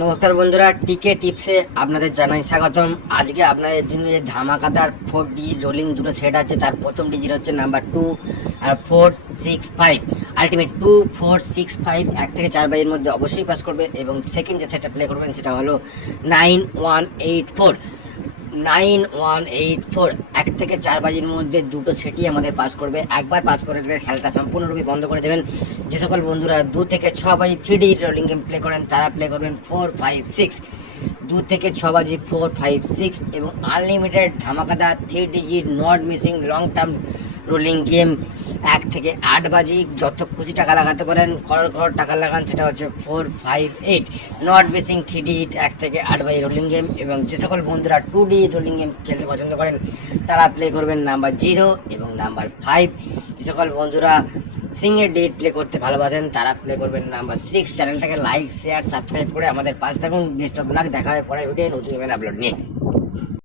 নমস্কার বন্ধুরা, টিকে টিপসে আপনাদের জানাই স্বাগতম। আজকে আপনাদের জন্য যে ধামাকাদার 4D রোলিং দুটো সেট আছে, তার প্রথম ডিজিট হচ্ছে নাম্বার 2 আর 465। আলটিমেট 2465 এক থেকে 4 বাজির মধ্যে অবশ্যই পাস করবে। এবং সেকেন্ড যে সেটটা প্লে করবেন সেটা হলো 9184। 9184 এক থেকে 4 বাজির মধ্যে দুটো সেটই আমাদের পাস করবে। একবার পাস করে গেলে খেলাটা সম্পূর্ণরূপে বন্ধ করে দেবেন। যে সকল বন্ধুরা 2 থেকে 6 বাজি 3D রোলিং গেম প্লে করেন তারা প্লে করবেন 456। 2 থেকে 6 বাজি 456 এবং আনলিমিটেড ধামাকাদার 3 digit not missing long term rolling game 1 থেকে 8 বাজি যত খুশি টাকা লাগাতে পারেন, করোড় টাকা লাগান, সেটা হচ্ছে 458 নট মিসিং 3 ডিজিট 1 থেকে 8 বাজি রোলিং গেম। এবং যে সকল বন্ধুরা 2D রোলিং গেম খেলতে পছন্দ করেন তারা প্লে করবেন নাম্বার 0 এবং নাম্বার 5। যে সকল বন্ধুরা সিঙ্গেল ডেট প্লে করতে ভালোবাসেন তারা প্লে করবেন নাম্বার 6। চ্যানেলটাকে লাইক শেয়ার সাবস্ক্রাইব করে আমাদের পাশে থাকুন। বেস্ট অফ লাক, দেখা হয় পরের ভিডিও নতুন ইভেন্ট আপলোড নিয়ে।